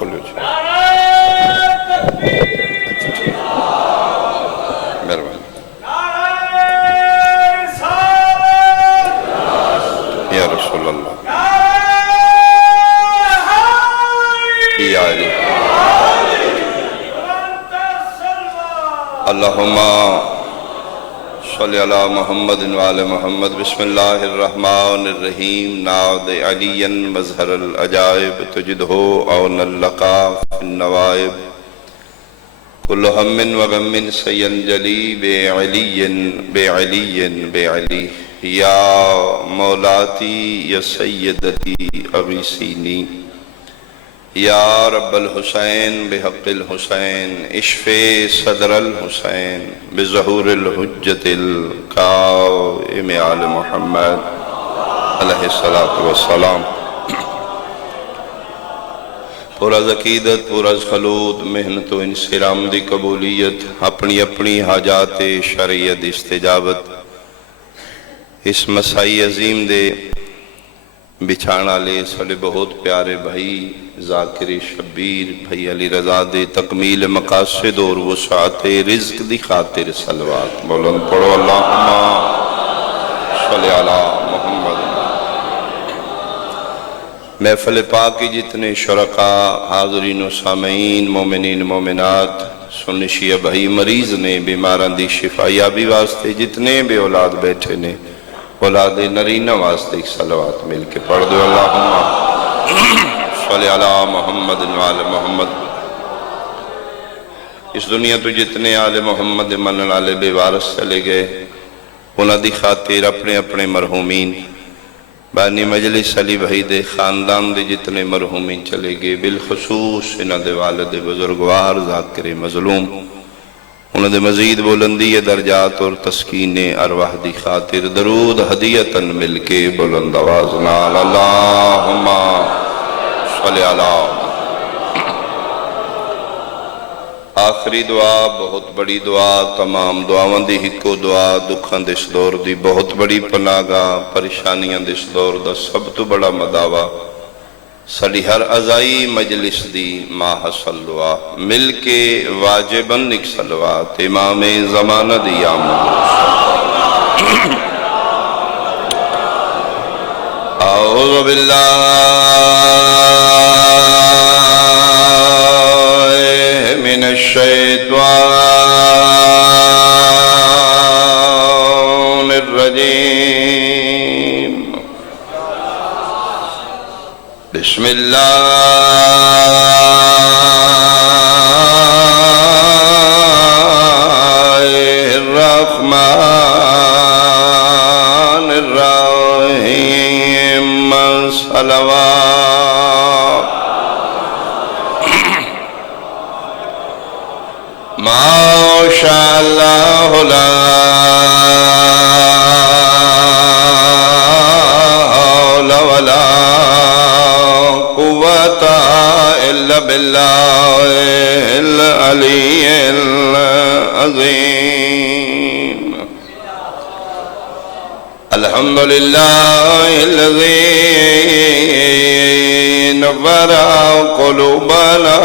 کھولو جی مہربانی یا رسول اللہ یا علی اللہم صلی علی محمد وعلی محمد بسم اللہ الرحمن الرحیم ناد علی مظہر العجائب تجدہ اون اللقا فی النوائب کل ہم و غم سینجلی بے علی یا مولاتی یا سیدتی اغیثینی یا رب الحسین بحق الحسین اشفِ صدر الحسین بظہور الحجت القائم آل محمد علیہ السلام پر از عقیدت پر از خلود محنت و انسرام دی قبولیت اپنی اپنی حاجات شرعیت استجابت اس مسائی عظیم دے بچھانا لے سڑے بہت پیارے بھائی ذاکر شبیر بھائی علی رضا دے تکمیل مقاصد اور وسعت رزق دی خاطر صلوات بلند پڑھو اللہم صلی علی محمد محفل پاک کی جتنے شرکاء حاضرین و سامعین مومنین مومنات سنی شیعہ بھائی مریض نے بیماران دی شفایابی واسطے جتنے بے اولاد بیٹھے نے اولاد نرینہ واسطے ایک صلوات مل کے پڑھ دو اللہم صلی علی محمد وعلی محمد اس دنیا تو جتنے آل محمد منن آلے بے وارث چلے گئے انہاں دی خاطر اپنے اپنے مرحومین بانی مجلس علی بھائی دے خاندان دے جتنے مرحومین چلے گئے بالخصوص انہاں دے والد بزرگوار ذاکر مظلوم انہوں نے مزید بلندی درجات اور تسکین ارواح دی خاطر درود ہدیتاً مل کے بلند آوازنا اللہم صلی علی آخری دعا بہت بڑی دعا تمام دعاواں دی ہکو دعا دکھاں دس دور دی بہت بڑی پناگاہ پریشانیاں دس دور دا سب تو بڑا مداوع سڑی ہر ازائی مجلس دی ماہ صلوہ مل کے واجباً ایک صلوات امام زمانہ دی آمد اعوذ باللہ من الشیطان الرجیم بسم اللہ الرحمن الرحیم صلوات ما شاء اللہ لا حول ولا باللہ العلی العظیم الحمدللہ الذی نور قلوبنا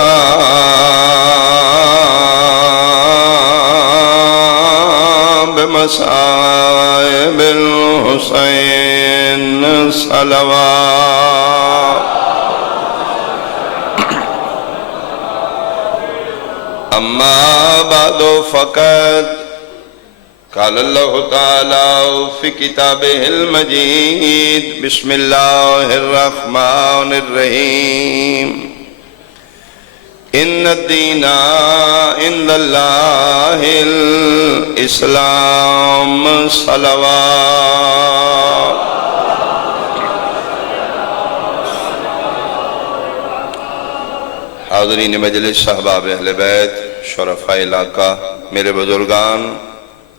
بمصائب الحسین صلوات اما بعد فقط قال اللہ تعالی فی کتابہ المجید بسم اللہ الرحمن الرحیم ان الدین عند اللہ الاسلام صلوات حاضرین مجلس صحباب اہل بیت شرفاء علاقہ میرے بزرگان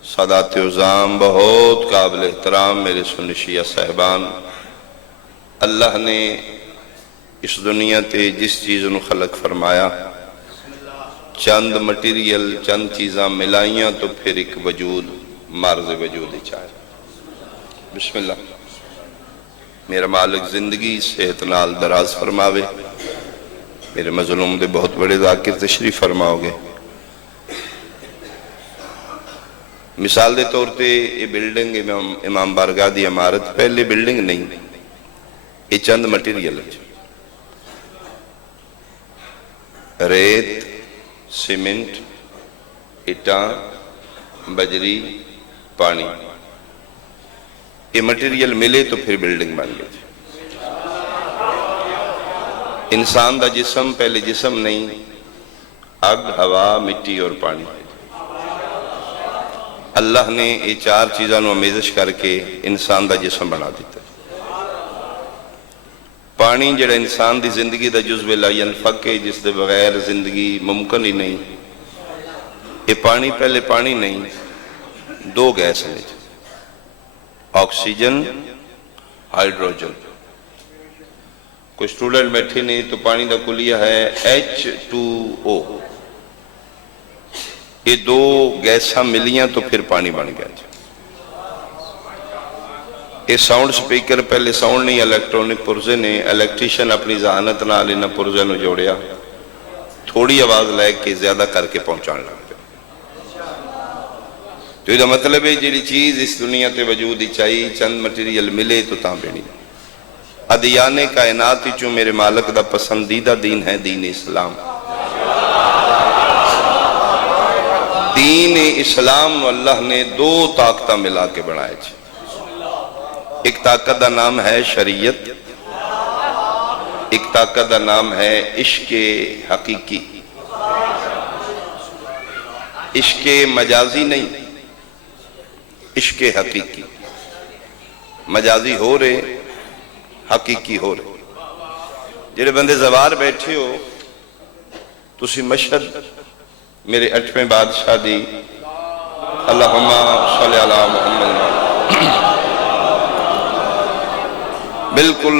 سادات عظام بہت قابل احترام میرے سنی شیعہ صاحبان اللہ نے اس دنیا تے جس چیز انہوں خلق فرمایا چند مٹیریل چند چیزاں ملائیاں تو پھر ایک وجود مارز وجود ہی چاہے بسم اللہ میرا مالک زندگی صحت نال دراز فرماوے میرے مظلوم دے بہت بڑے ذاکر تشریف فرماؤ گے. مثال دے طور تے یہ بلڈنگ امام بارگاہ دی عمارت پہلے بلڈنگ نہیں، یہ چند مٹیریل ہے، ریت، سیمنٹ، اٹاں، بجری، پانی، یہ مٹیریل ملے تو پھر بلڈنگ بن گئی. انسان دا جسم پہلے جسم نہیں، آگ، ہوا، مٹی اور پانی. اللہ نے یہ چار چیزاں نو آمیزش کر کے انسان دا جسم بنا دیتا. پانی جڑا انسان دی زندگی دا جزو لا ینفک ہے، جس دے بغیر زندگی ممکن ہی نہیں. یہ پانی پہلے پانی نہیں، دو گیس ہیں، آکسیجن، ہائیڈروجن. کوئی سٹوڈنٹ بیٹھے نہیں تو پانی دا کلیہ ہے H2O. یہ دو گیساں ملیاں تو پھر پانی بن گیا. یہ ساؤنڈ سپیکر پہلے ساؤنڈ نہیں، الیکٹرونک پرزے نے الیکٹریشن اپنی ذہانت نال انہاں پرزے نو جوڑیا، تھوڑی آواز لے کے زیادہ کر کے پہنچان لگ پیا. تو یہ مطلب ہے جیڑی چیز اس دنیا تے وجود ہی چاہیے چند مٹیریل ملے تو تاں بینی. ادیان کائنات چوں میرے مالک دا پسندیدہ دین ہے دین اسلام. دین اسلام نو اللہ نے دو طاقتہ ملا کے بنائے. ایک طاقت دا نام ہے شریعت، ایک طاقت دا نام ہے عشق حقیقی. عشق مجازی نہیں، عشق حقیقی. مجازی ہو رہے، حقیقی ہو رہے. جڑے بندے زوار بیٹھے ہو تسی مشہد میرے 8ویں بادشاہ دی اللہم صلی علی محمد بالکل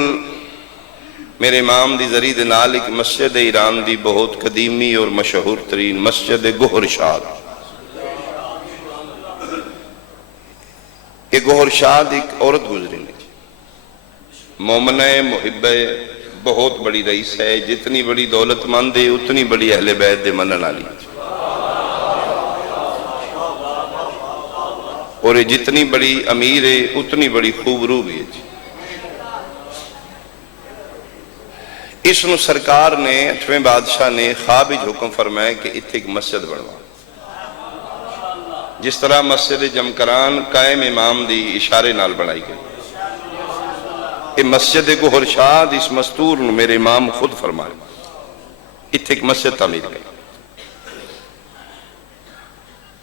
میرے امام دی ذریعہ نال ایک مسجد ایران دی بہت قدیمی اور مشہور ترین مسجد گوہر شاد. کہ گوہر شاد ایک عورت گزری نہیں، مومنہ محبہ بہت بڑی رئیس ہے. جتنی بڑی دولت مند ہے اتنی بڑی اہل بیت دے منن والی، اور جتنی بڑی امیر ہے اتنی بڑی خوب روح بھی ہے. اس نو سرکار نے 8ویں بادشاہ نے خواب وچ حکم فرمایا کہ اتھے ایک مسجد بنوا. جس طرح مسجد جمکران قائم امام دی اشارے نال بنائی گئی، یہ مسجد گوہر شاد اس مستور نو میرے امام خود فرمائے اتھے ایک مسجد تعمیر گئی.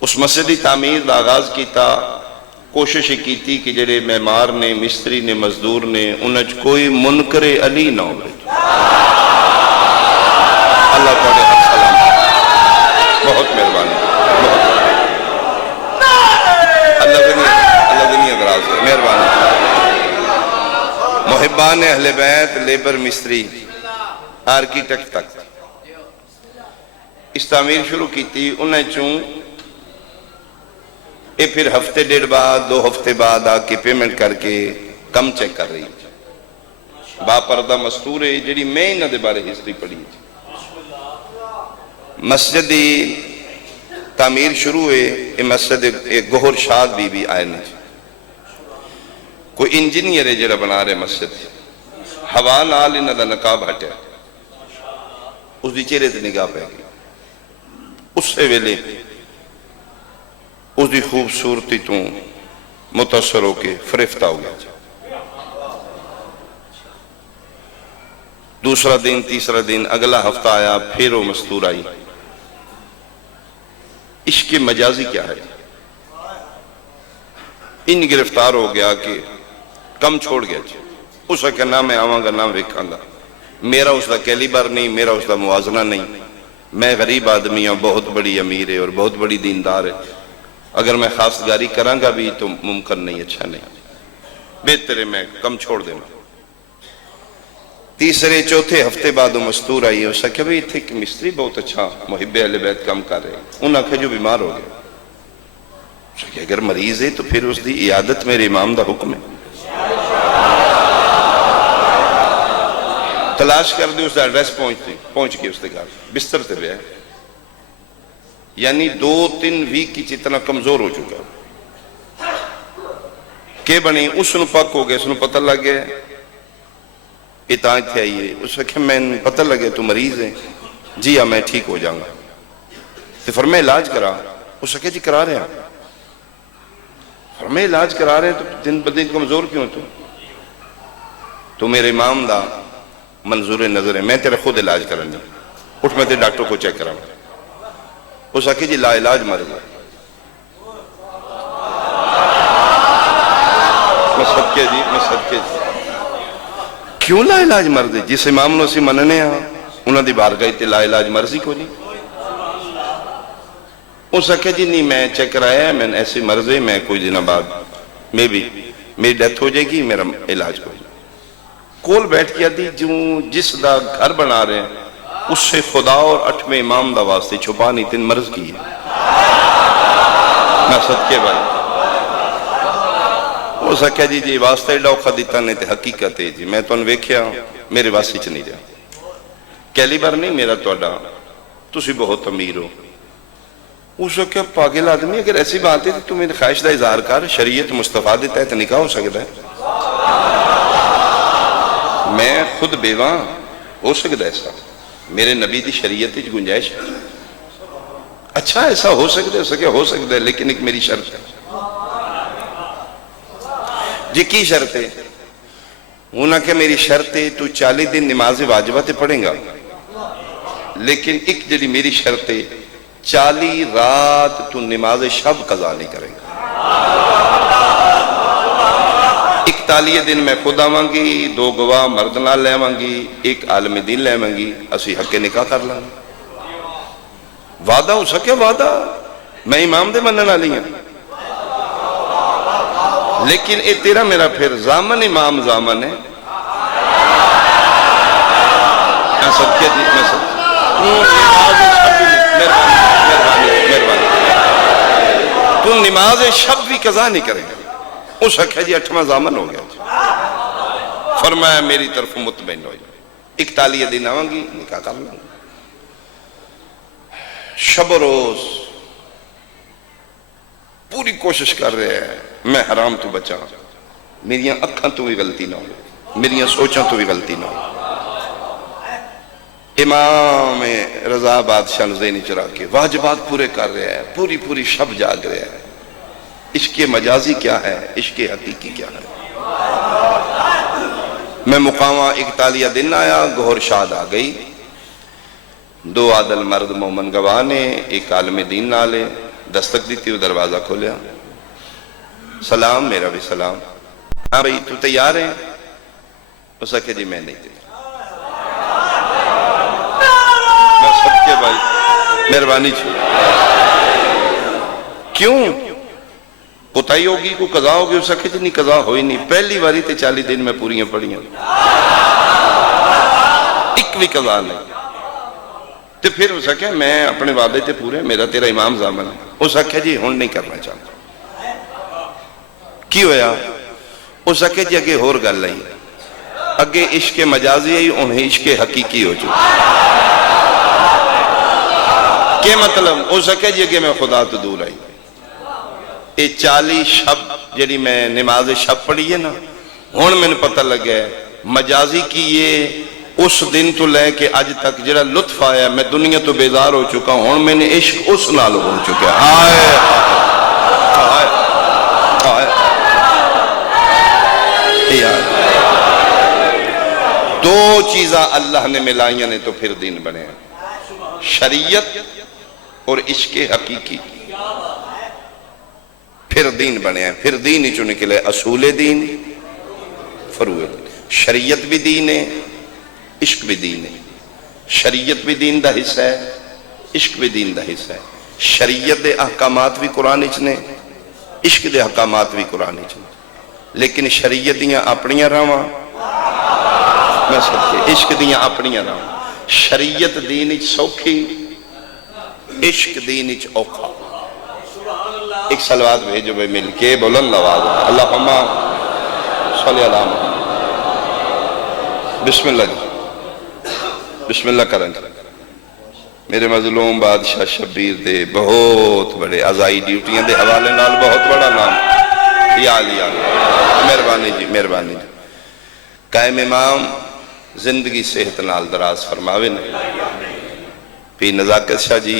اس مسجد کی تعمیر دا آغاز کیتا. کوشش کیتی کہ جڑے معمار نے، مستری نے، مزدور نے، انہاں چ کوئی منکر علی نہ ہو. اللہ تعالی حق سلام، بہت مہربانی، اللہ دنیا دراز ہے، مہربانی. محبان اہل بیت، لیبر، مستری، آرکیٹیکٹ تک اس تعمیر شروع کیتی. انہیں چوں یہ پھر ہفتے ڈیڑھ بعد 2 ہفتے بعد آ کے پیمنٹ کر کے کم چیک کر رہی. با پردہ مستور ہے جڑی میں انہاں دے بارے ہسٹری پڑھی. مسجد تعمیر شروع ہے. یہ مسجد گوہر شاد بھی آئے نہیں. کوئی انجینئر ہے جڑا بنا رہے مسجد، ہوا نال انہاں دا نقاب ہٹیا، اس دی چہرے تے نگاہ پہ گئی. اس سے ویلے اس دی خوبصورتی تو متاثر ہو کے فریفتہ ہو گیا. دوسرا دن، تیسرا دن، اگلا ہفتہ آیا، پھر وہ مستور آئی. عشق مجازی کیا ہے؟ ان گرفتار ہو گیا کہ کم چھوڑ گیا. اس کا نہ میں آواں گا نہ ویکھاں گا، میرا اس دا کیلیبر نہیں، میرا اس دا موازنہ نہیں. میں غریب آدمی ہوں، بہت بڑی امیر ہے اور بہت بڑی دیندار ہے. اگر میں خاص گاری کراں گا بھی تو ممکن نہیں، اچھا نہیں، بہتر ہے میں کم چھوڑ دینا. تیسرے چوتھے ہفتے بعد وہ مستور آئی. اس نے کہا بھئی اتھے ایک مستری بہت اچھا محب اہل بیت کام کر رہے ہیں. انہوں نے کہا جو بیمار ہو گیا. اس نے کہا اگر مریض ہے تو پھر اس دی عیادت میرے امام دا حکم ہے. تلاش کر دی اس کا ایڈریس پہنچ کے اس کے گھر بستر سے پہ یعنی 2-3 ویک کی اتنا کمزور ہو چکا کہ بنی اس نے پک ہو گیا اس نے پتہ لگ گیا اتنا تھے آئیے اس وقت میں پتہ لگے تو مریض ہے جی ہاں میں ٹھیک ہو جاؤں گا تو فرمایا علاج کرا اس وقت جی کرا رہے ہیں فرمایا علاج کرا رہے ہیں تو دن بدن کمزور کیوں تو میرے امام دا منظور نظر ہے میں تیرا خود علاج کرنے اٹھ میں تیرے ڈاکٹر کو چیک کراؤں اس وقت جی لا علاج مر گیا میں صدقے جی کیوں لا علاج مر دے جس امام نو اسی مننے ہاں انہاں دی بارگاہ تے لا علاج مرضی کو نہیں اس وقت جی نہیں میں چیک کرایا میں ایسی مرض ہے میں کوئی دن بعد میں بھی میری ڈیتھ ہو جائے گی میرا علاج کو کول بیٹھ کیا دی جو جس دا گھر بنا رہے ہیں اس سے خدا اور 8ویں امام دا واسطے چھپا نہیں تین مرض کی ہے میں صدقے بھائی وہ سکیا جی واسطے ڈوکھا دیتا نہیں تے حقیقت ہے جی میں تو انہوں ویکھیا میرے واسطے چ نہیں رہا کیلیبر نہیں میرا توڑا تسی بہت امیر ہو اس وقت پاگل آدمی اگر ایسی بات ہے تو میری خواہش دا اظہار کر شریعت مصطفیٰ دیتا ہے تو نکاح ہو سکتا ہے میں خود بیواں ہو سکتا ہے ایسا میرے نبی دی شریعت کی گنجائش ہے اچھا ایسا ہو سکتا ہے لیکن ایک میری شرط ہے جی کی شرط ہے انہاں کہ میری شرط ہے تو 40 دن نماز واجبہ تے پڑھیں گا لیکن ایک جڑی میری شرط ہے 40 رات تو نماز شب قضا نہیں کریں گا 41 دن میں خود آواں گی 2 گواہ مرد نال لے آواں گی 1 عالم دین لے آواں گی اسی حق نکاح کر لیں وعدہ ہو سکے وعدہ میں امام دے منن والی ہوں لیکن اے تیرا میرا پھر زامن امام زامن ہے میں صدقے جی میں تو نماز شب بھی قضا نہیں کرے گا اس حق ہے جی 8واں زامن ہو گیا جی فرمایا میری طرف مطمئن ہو جائے 41 دن آواں گی نکاح کر لوں شب و روز پوری کوشش کر رہے ہیں میں حرام تو بچا میریاں اکھاں تو بھی غلطی نہ ہو میریاں سوچاں تو بھی غلطی نہ ہو امام رضا بادشاہ ذہنی چرا کے واجبات پورے کر رہے ہیں پوری شب جاگ رہے ہیں عشق مجازی کیا ہے عشق حقیقی کیا ہے میں مقامہ 41 دن آیا گہر شاد آ گئی 2 عادل مرد مومن گواہ نے 1 عالم دین نالے دستک دیتی وہ دروازہ کھولیا سلام میرا بھی سلام ہاں بھئی تو تیار ہے اس کہ جی میں نہیں تیار میں سب کے بھائی مہربانی کیوں پتائی ہوگی کو قضا ہوگی اس کہ جی نہیں قضا ہوئی نہیں پہلی باری تے 40 دن میں پوریاں پڑھیاں ایک بھی قضا نہیں تو پھر اس کہ میں اپنے وعدے تے پورے میرا تیرا امام زامن ہے اس کہ جی ہون نہیں کرنا چاہتا کی ہویا اس کہ جی اگے ہور گل نہیں اگے عشق مجازی ہے انہیں عشق حقیقی ہو چکا کہ مطلب اس کہ جی اگے میں خدا تو دور آئی یہ 40 شب جڑی میں نماز شب پڑھی ہے نا ہون میں نے پتہ لگا ہے مجازی کی یہ اس دن تو لے کے آج تک جڑا لطف آیا میں دنیا تو بیزار ہو چکا ہوں میں نے عشق اس نال ہو چکا آئے دو چیزاں اللہ نے ملائیاں نے تو پھر دین بنے شریعت اور عشق حقیقی پھر دین بنے پھر دین ہی چو نکلے اصول دین فروع دین شریعت بھی دین ہے عشق بھی دین ہے شریعت بھی دین دا حصہ ہے عشق بھی دین دا حصہ ہے شریعت دے احکامات بھی قرآن اچنے عشق دے احکامات بھی قرآن اچنے لیکن شریعت دیاں اپنیاں راواں میں سب کے عشق دیاں اپنیاں راواں شریعت دین اچ سوکھی عشق دین اچ اوکھا ایک صلوات بھیجو بھائی مل کے بلند آواز اللہم صلی اللہ محمد بسم اللہ جی بسم اللہ کریں میرے مظلوم بادشاہ شبیر دے بہت بڑے ازائی ڈیوٹیاں دے حوالے نال بہت بڑا نام یا علی مہربانی جی مہربانی جی قائم امام زندگی صحت نال دراز فرماوے نے پی نزاکت شاہ جی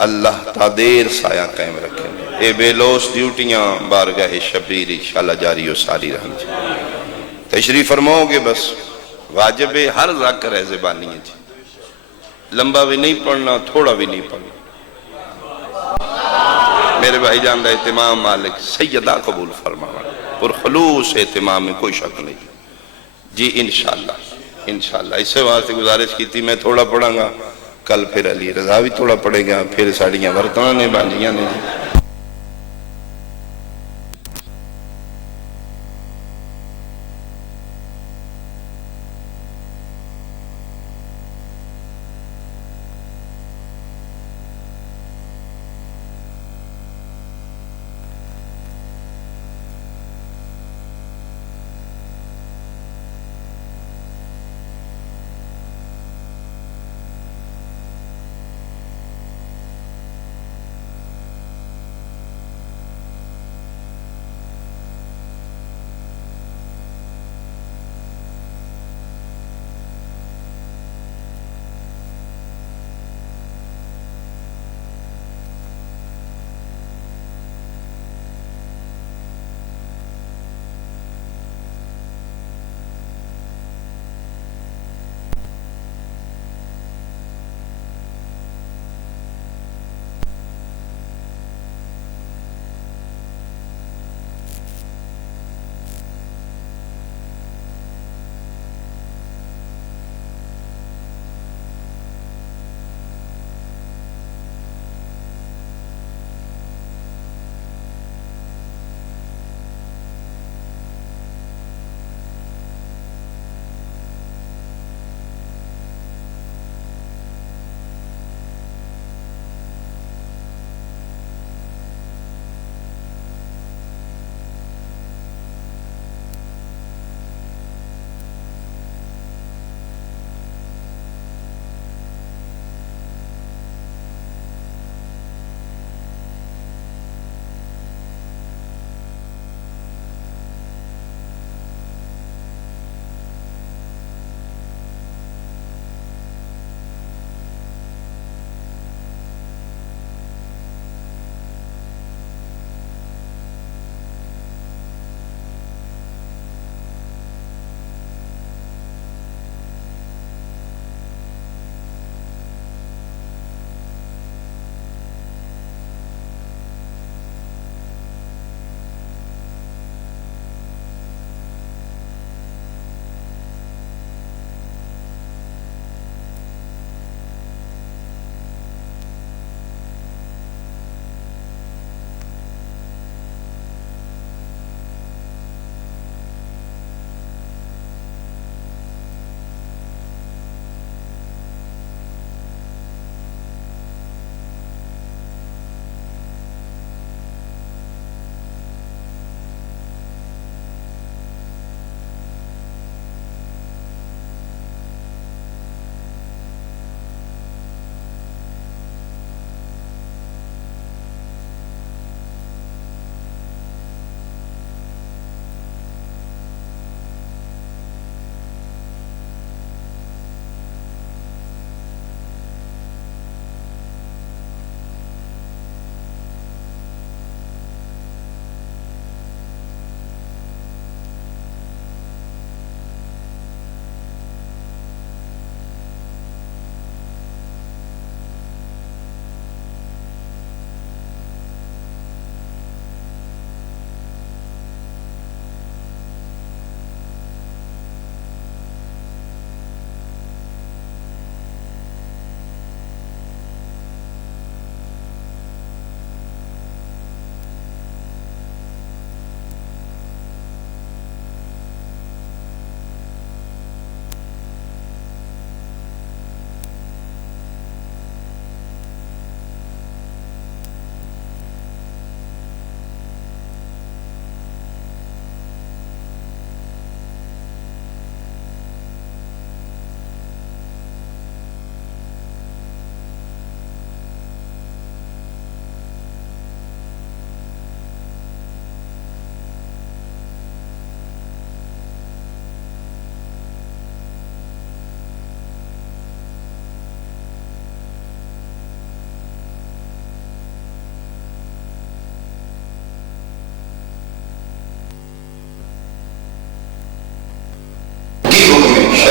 اللہ تا دیر سایہ قائم رکھیں اے بے لوس ڈیوٹیاں بارگاہ شبیر انشاءاللہ جاری و ساری رہن جی تشریف فرماؤ گے بس واجب ہر ذاکر ہے زبانی ہے جی لمبا بھی نہیں پڑھنا تھوڑا بھی نہیں پڑھنا میرے بھائی جان دا اہتمام مالک سیدہ قبول فرمانا پر خلوص اہتمام میں کوئی شک نہیں جی انشاءاللہ اس سے واسطے گزارش کی تھی میں تھوڑا پڑھاں گا کل پھر علی رضا بھی تھوڑا پڑھے گا پھر ساڑیاں برتان نے بانجیاں نے جی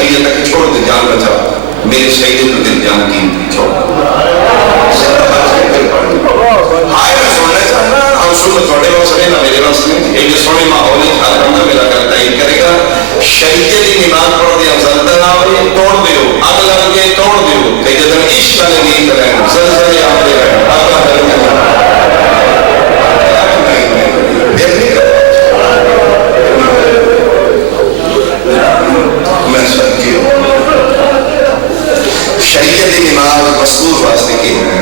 شریعت تک چھوڑ دے جان بچا میرے شہید کو دل جان کی چھوڑ آئے میں سننا چاہنا ہم سن تھوڑے واسطے نہ میرے واسطے ایک سونے ماحول ہر بندہ میرا کرتا ہی کرے گا شریعت کی نماز پڑھ دیا زلزلہ آئے توڑ دیو اگ لگ گئے توڑ دیو کہ جدن عشق والے نہیں کریں زلزلے آتے رہے آگا کریں میں سب کی ہوں شریعت کی نماز مستور واسطے کی ہے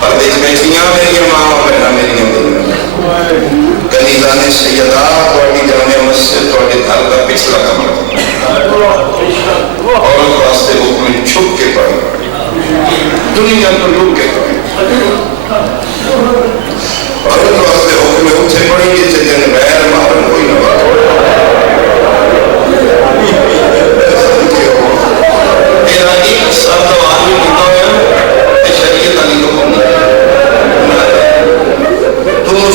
پردے بیٹھیاں میری ماں اور بہنا میری کنیزان سیدہ توڑی جامع مسجد توڑی گھر کا پچھلا کمر عورت واسطے حکم چھپ کے پڑھ دنیا تو لوگ کے پڑھ عورت واسطے حکم اٹھے پڑھیں گے جن غیر محرم کوئی نہ بات میرا ایک سب تو آدمی ہوتا ہے شریعت علی کو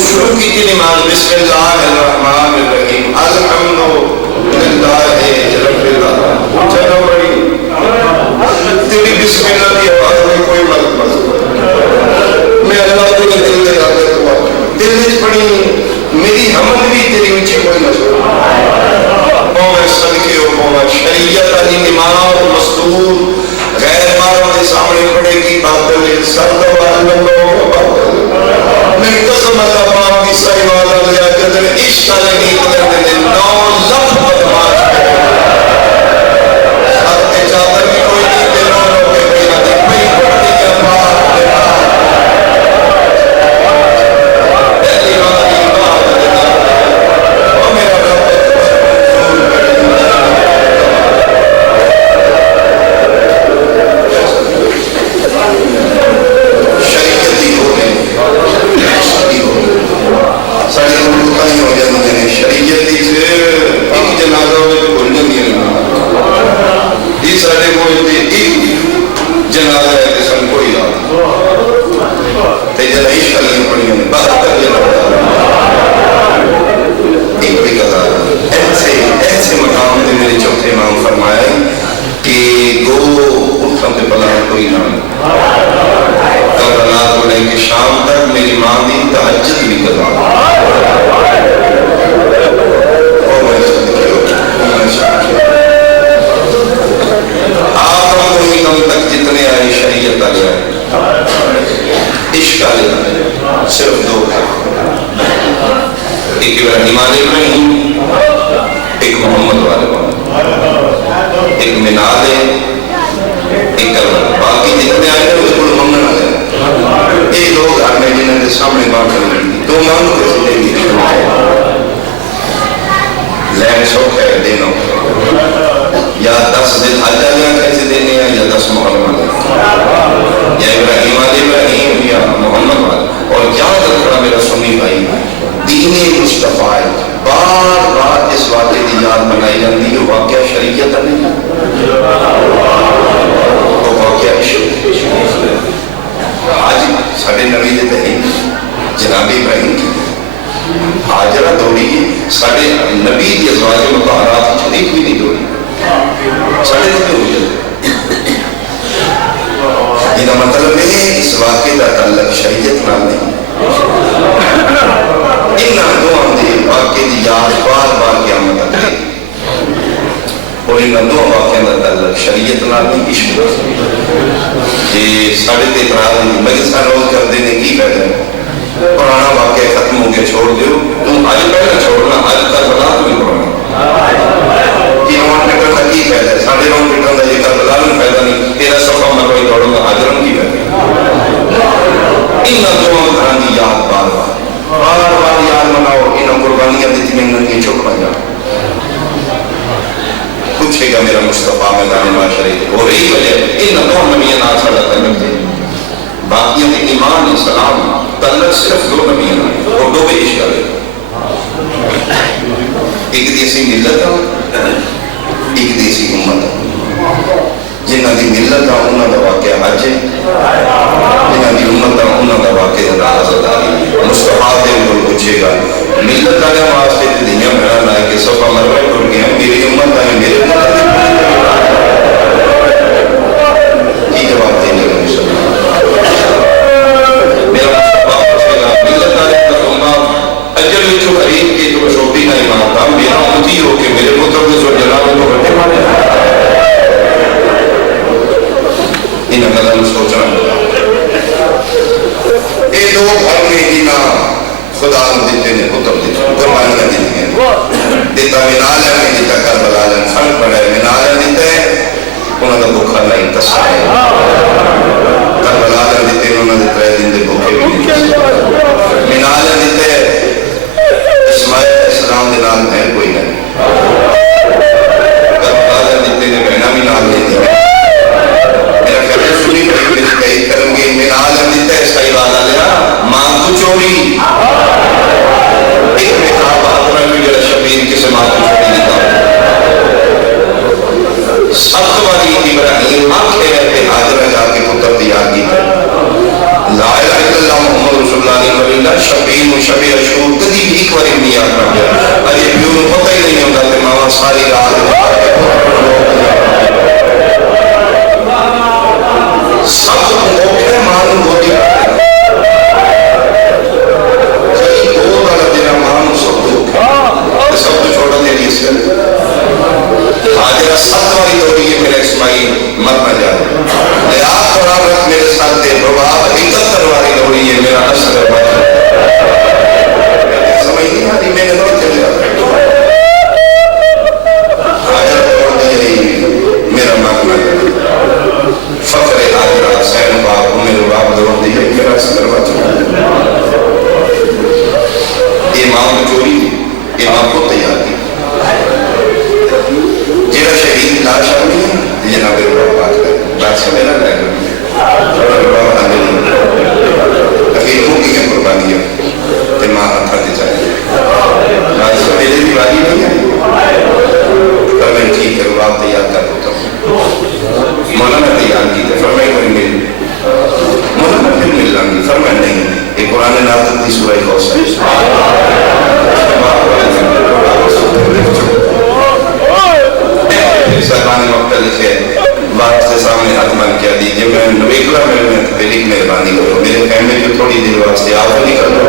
شروع کی تھی نماز بسم اللہ الرحمن الرحیم الحمدللہ رب العالمین چلو بڑی تیری بسم اللہ کی آواز میں کوئی مدد مزد میں اللہ کو دل لے جاتا تو دل میں پڑی میری حمد بھی تیری اونچی کوئی نہ چھوڑ پوہ صدقے ہو پوہ شریعت علی نماز مستور غیر ماروں کے سامنے پڑے گی باطل سردوار لوگوں کو باطل میں قسم اللہ پاک کی صحیح والا لیا جدن عشق نہیں قدر دے 9 لکھ بدماش ہے ساتھ چادر بھی کوئی نہیں دلوں لوگ کے بھئی آدھے بھئی پڑھنے کے بعد پہلی والی بات وہ میرا رب شریعتی ہو گئی ساڑھے ملکہ ہی ہو جاتے ہیں شریعتی سے ایک جنازہ ہوئے تو بھولنے نہیں رہا یہ ساڑھے کوئی ایک جنازہ ہے کہ سن کوئی تے جنائش کرنی پڑی ہمیں 72 جنازہ ایک بھی قضا ایسے مقام نے میرے چوتھے امام فرمایا کہ گو اٹھوں تے بلا کوئی نہ رات کو لے کے شام تک میری ماں دی تہجد بھی کرا آپ ہم کوئی کم تک جتنے آئے شریعت آ جائے عشق آ جائے صرف 2 ہے ایک ابراہیم علیہ ابراہیم ایک محمد والے ایک منال ہے ایک کربلا باقی جتنے آئے ہیں اس کو منگن آ جائے ایک لوگ گھر میں جنہوں نے سامنے بات کر لی 2 مانگ کیسے دیں گی لین شوق ہے دینوں یا 10 دن حج آجاں کیسے دینے ہیں یا 10 محرم آجاں یا ابراہیم علیہ ابراہیم یا محمد والے اور یاد رکھنا میرا سنی بھائی دین مصطفیٰ بار بار اس واقعے کی یاد بنائی جاتی ہے واقعہ شریعت نہیں وہ واقعہ آج ساڑھے نبی دے تحیم جناب ابراہیم کی حاجرہ دوڑی ساڑھے نبی کی ازواج مطہرات چھلیک بھی نہیں دوڑی ساڑھے نبی ہو جاتے یہ مطلب ہے اس واقعے کا تعلق شریعت نام نہیں انہاں دعاں دے واقعے دی یاد بار بار قیامت تک ہے اور انہاں دعاں واقعے کا تعلق شریعت نام نہیں عشق یہ ساڑھے تے اعتراض نہیں مجلسہ روز کر دینے کی فائدہ ہے پرانا واقعہ ختم ہو گیا چھوڑ دیو تم آج پہلے چھوڑنا آج تک بلا تمہیں پڑھنا کہ روان پٹر کا کی فائدہ ہے ساڑھے روان پٹر کا یہ کر بلا میں فائدہ نہیں تیرا صفحہ مروئی دوڑوں گا حجرم کی فائدہ انہاں دعاں گھران کی یاد بار بار یاد مناؤ انہاں قربانیاں دیتی ہیں انہاں کی چھوڑ پائے پوچھے گا میرا مصطفیٰ میدان معاشرے اور یہی وجہ انہاں دعاں نبیاں نہ سڑا تعلق دے باقیاں دے ایمان اسلام تعلق صرف 2 نبیاں اور 2 بے عشق آئے ایک دیسی ملت ایک دیسی امت جنہ دی ملت انہاں دا واقعہ حج ہے جنہ دی امت انہاں دا واقعہ عزاداری مصطفیٰ دے ان کو پوچھے گا ملت آنے واسطے دنیا بھرا لائے کہ صفحہ مروے کر گیا میری امت آنے میرے امت انہیں گلوں سوچنا یہ دو گھر نے جنہاں خدا نے دیتے نے پتر دیتے قربانیاں دیتی ہیں دیتا منالیاں میں دیتا کربلا لیں فرق پڑا ہے منالیاں دیتا ہے انہوں نے بکھا نہیں تصا ہے کربلا لیں دیتے ہیں انہوں نے ترے دن دے بکھے بھی نہیں منالیاں دیتے ہیں اسماعیل اسلام دے نال بہن کوئی نہیں کربلا لیں دیتے ہیں بہنہ منال دیتے ہیں میرا خیال ہے سنی بھائی میں کئی کریں گے منالیاں دیتے ہیں صحیح والا لیا ماں کو چوری ایک میں خواب آتنا بھی جڑا شبیر کسے ماں کو چوری دیتا سخت والی ابراہیم آنکھیں رہتے حاضرہ جا کے پتر دیا کی لا الہ الا اللہ محمد رسول اللہ علیہ وسلم شبیر و شبیر اشور کدی بھی ایک واری نہیں آتا ارے بیوں نے پتہ ہی نہیں ہوتا کہ ماں ساری رات سب موقع مانو گوڑی حاضرہ سب والی دوڑی ہے میرے اسماعیل مر نہ جائے لیات قرآن رکھ میرے ساتھ دے بباب 71 والی دوڑی ہے میرا نصر بات سمجھ نہیں آدھی میں نے دوڑ چلے حاضرہ دوڑ دی ہے میرا مر نہ جائے فخر حاضرہ حسین باپ میرے باپ دوڑ دی ہے میرا نصر بات امام چوری امام کو تیار کی جیرا شہید لاش آمی ہے جناب روح بات کریں بات سمجھے نہ لائے روح آنے حقیقوں کی ہیں قربانیاں تے ماں ہتھا دے جائے بات سمجھے بھی باری نہیں ہے فرمائیں ٹھیک ہے روح تیار کر ہوتا ہوں مولانا تیار کی تھے فرمائیں کوئی مل مولانا پھر مل لانگی فرمائیں نہیں ایک قرآن نازل دی سورہ خوصہ سربانی مختلف ہے بات سے سامنے ہاتھ بن کیا دیجئے میں نویکلا میں تحریک مہربانی کرو میرے فیملی کو تھوڑی دیر واسطے آپ نہیں کر دو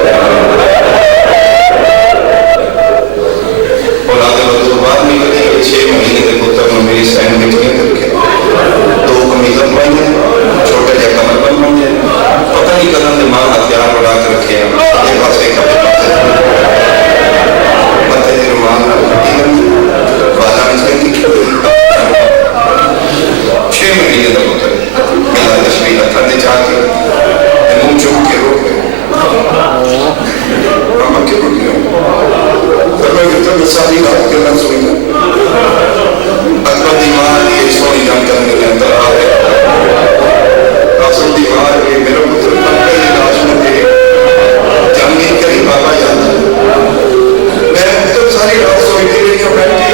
اولاد بدور بعد نہیں کرتی 6 مہینے کے پتر میں میری سین بچیاں کر کے 2 کمیزم بن جائے چھوٹے جا کمر بن جائے پتہ نہیں قدم دے ماں ہتھیار بڑھا کے رکھے ہیں یہ پاس ایک کپڑے پاس متے دے رومان نہ کھٹی کرنی والا میں سے نہیں 6 مہینے کا پتر میرا تشریح ہتھا دے جا کے منہ چوک کے رو گئے ماما کیوں رو گئے پھر میں کہتا میں ساری رات کے نہ سوئی گا اکبر دیمار یہ سونی جان کرنے کے اندر آ گئے قاسم دیمار یہ میرا پتر پکا یہ لاش میں دے جانگین کری بابا یاد ہے میں پتر ساری رات سوئی دے رہی ہوں بیٹھی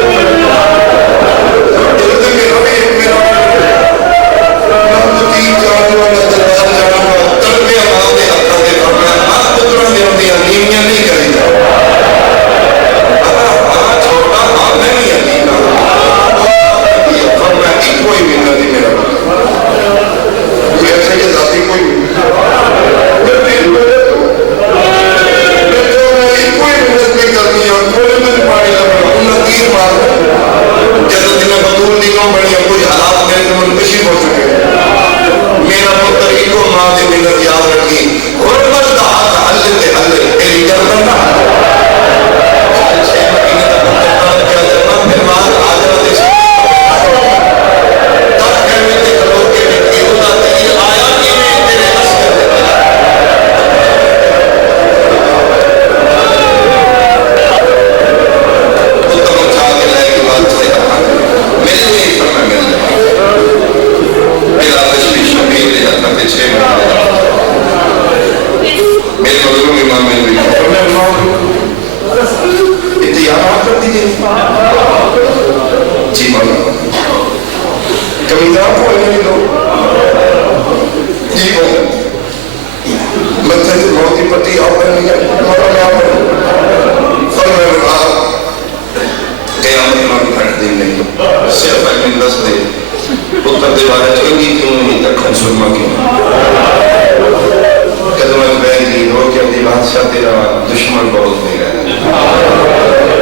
دشمن بہت میرا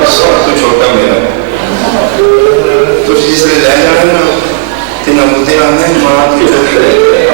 سب تو چھوٹا میرا تو جس نے لے جانا نا تین مدے آنے ماں کی چوری رہے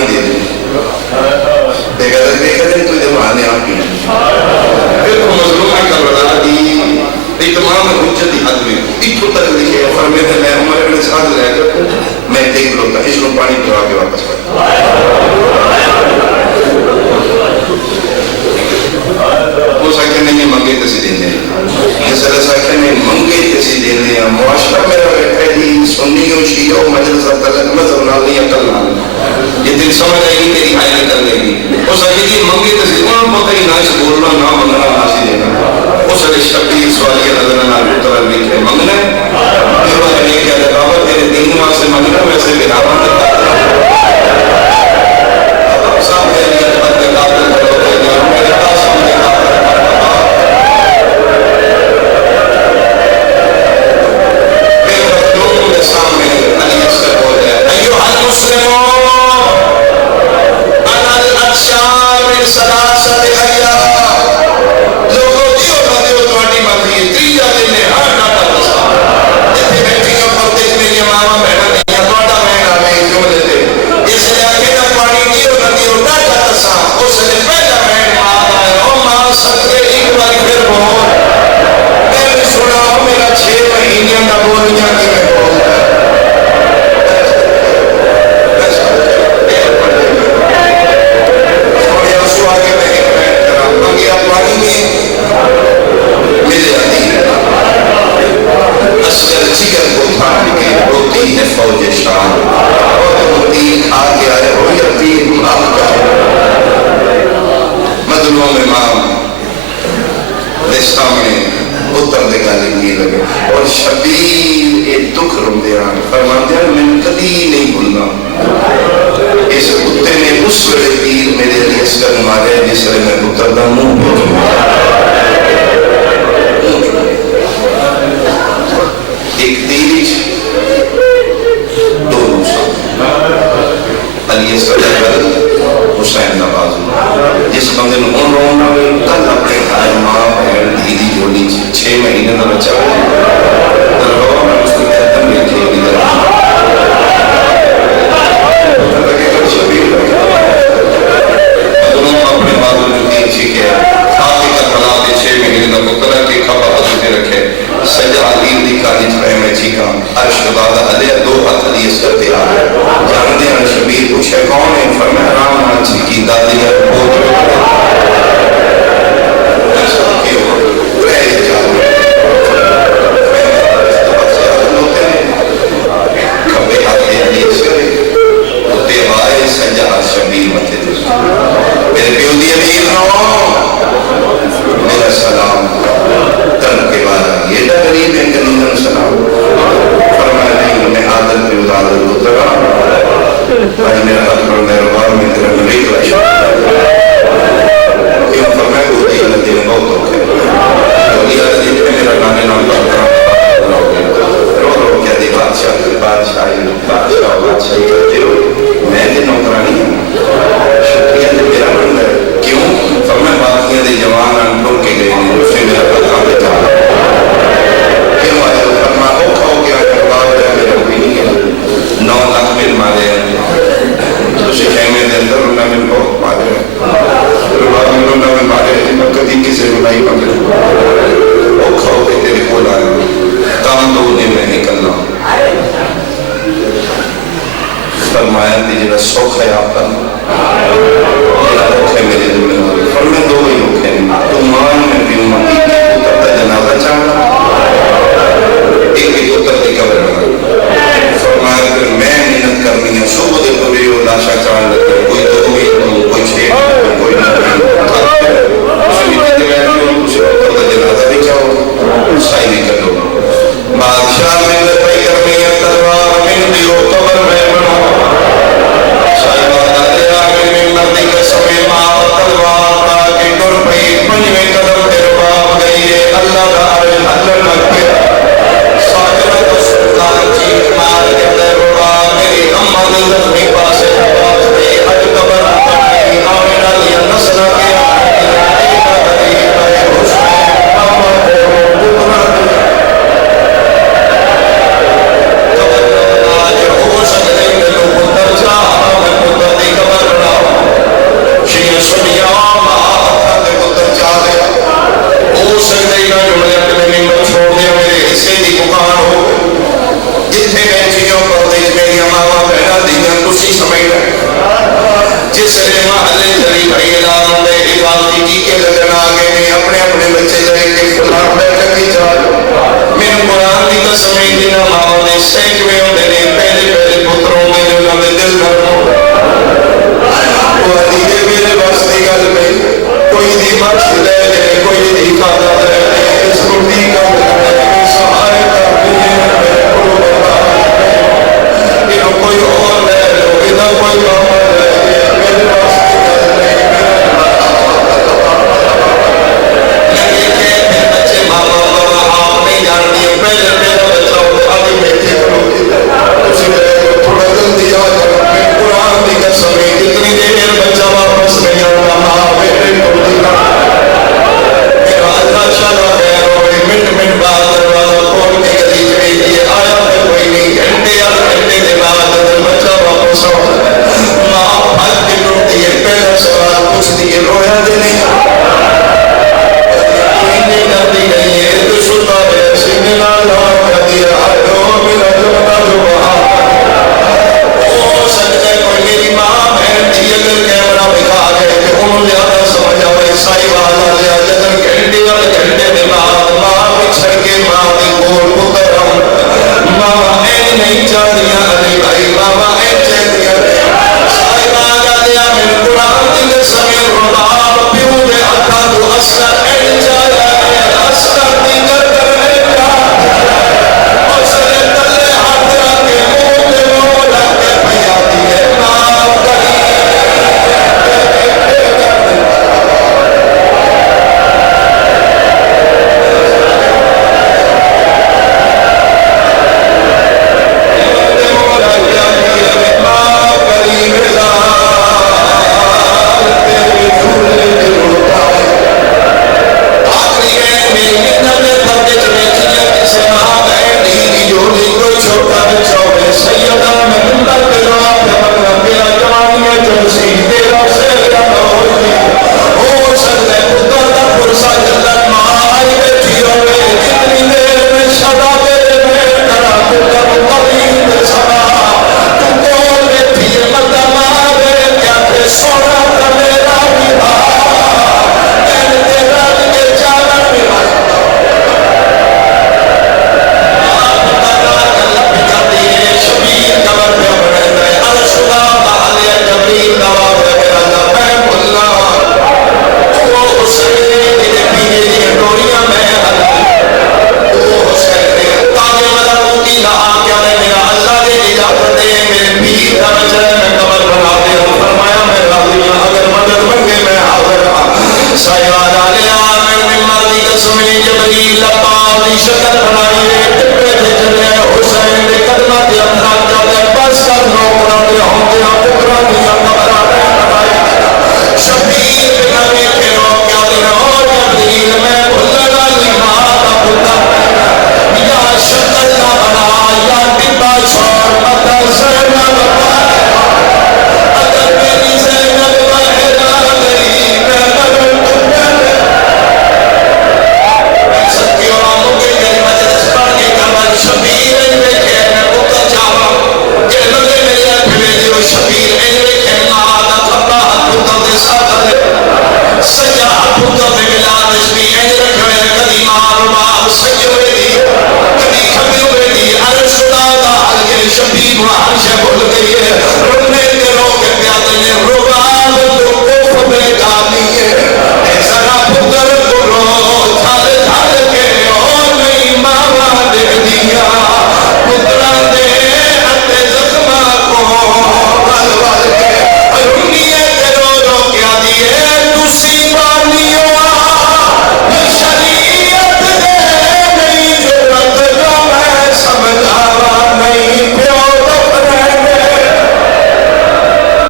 پانی دے دیں دیکھا دیں تو یہ بہانے آپ کی پھر وہ مظلوم کربلا دی تمام حجت حد میں اتھو تک لکھے فرمیتے میں عمر ابن سعد لے کر میں دیکھ لوتا اس کو پانی پھرا کے واپس کر وہ ساکھے نہیں منگے تسی دینے یہ سر ساکھے نہیں منگے تسی دینے معاشرہ میرا بیٹھے دی سنیوں شیعوں مجلسہ تلک مذہب نالی عقل نالی یہ دل سمجھ آئے گی تیری حائل کرنے کی وہ ساکھے دی منگے تسی انہوں نے کہیں نہ اس بولنا نہ منگنا نہ سی دینا وہ سر شبیر سوال کے نظر نہ مطلب لکھے منگنا پھر وہ نے کیا دے بابا تیرے دین وہاں سے منگنا ویسے بھی راوان دیتا اب سامنے لیا بندے قابل کرو میرے پاس سامنے قابل اور شبیر ایک دکھ رم دیا فرماتے ہیں میں کبھی نہیں بھولنا اس کتے نے اس وڑے پیر میرے لیے اسکر مارے جس لئے میں پتر دا منہ بھولوں ایک دیریچ دو روسا علی صدر حسین نبازو جس بندے نے ان رونا ہوئے کل اپنے گھر ماں بہن دیدی جوڑی 6 مہینے نہ بچا درباؤ میں اس کو کہتا میں کھے گی لگے شبیر لگے دونوں اپنے بادوں جو دین سیکھے خاکی کا بلا دے 6 مہینے نہ بکرہ کی کھپا حضور رکھے سجا دین دی کانی چھوئے میں چیکا عرش دادا علیہ 2 ہاتھ علی اس کرتے آئے جان دے شبیر پوچھے کون ہے فرمائے رام نہ چیکی دادی ہے میرے پیودی امیر میرا سلام تن کے بارا یہ غریب ہے کہ نہیں سلام فرمایا نہیں میں عادت میں عادت اترا آج میرا حد پر میرے بار میں تیرا مریض راشا کیوں فرمایا پیودی اللہ دین بہت ہوکے پیودی اللہ دین میں میرا نانے نام کرتا رو کیا دی بادشاہی کرتے ہو میں دن نوکرانی ہوں شکریہ دے میرا بند ہے کیوں فرمائے باقیہ دے جوان انٹھو کے گئے ہیں اس سے میرا پتہ دے جانا کیوں آئے ہو فرمائے ہو کھاؤ کیا ہے باب ہے میرا کوئی نہیں ہے 9 لاکھ مل مارے ہیں تو سے خیمے دے اندر انہوں نے بہت مارے ہیں رباب میں انہوں نے مارے ہیں جنہوں کدی کسی بلائی پکڑے ہو کھاؤ کے تیرے کول آئے کام دو نے میں نکلنا فرمایا دیجیے سوکھ ہے آپ کا میرا روک ہے میرے دل میں فرمائے 2 ہی روک ہیں تو مان میں بھی ہوں ایک ایک اترتا جنازہ چاہتا ایک ایک اترتی قبر بنا فرمایا پھر میں محنت کرنی ہے صبح دے پوری ہو لاشا چاہن لگتے کوئی 2 ہی کوئی 6 کوئی 9 اسی بھی دیتے ہیں اسے اترتا جنازہ بھی چاہو سائی بھی کر دو بادشاہ میں لپائی کرنی ہے تلوار من دیو قبر میں بنو میری امہ دل میں پاسے سنما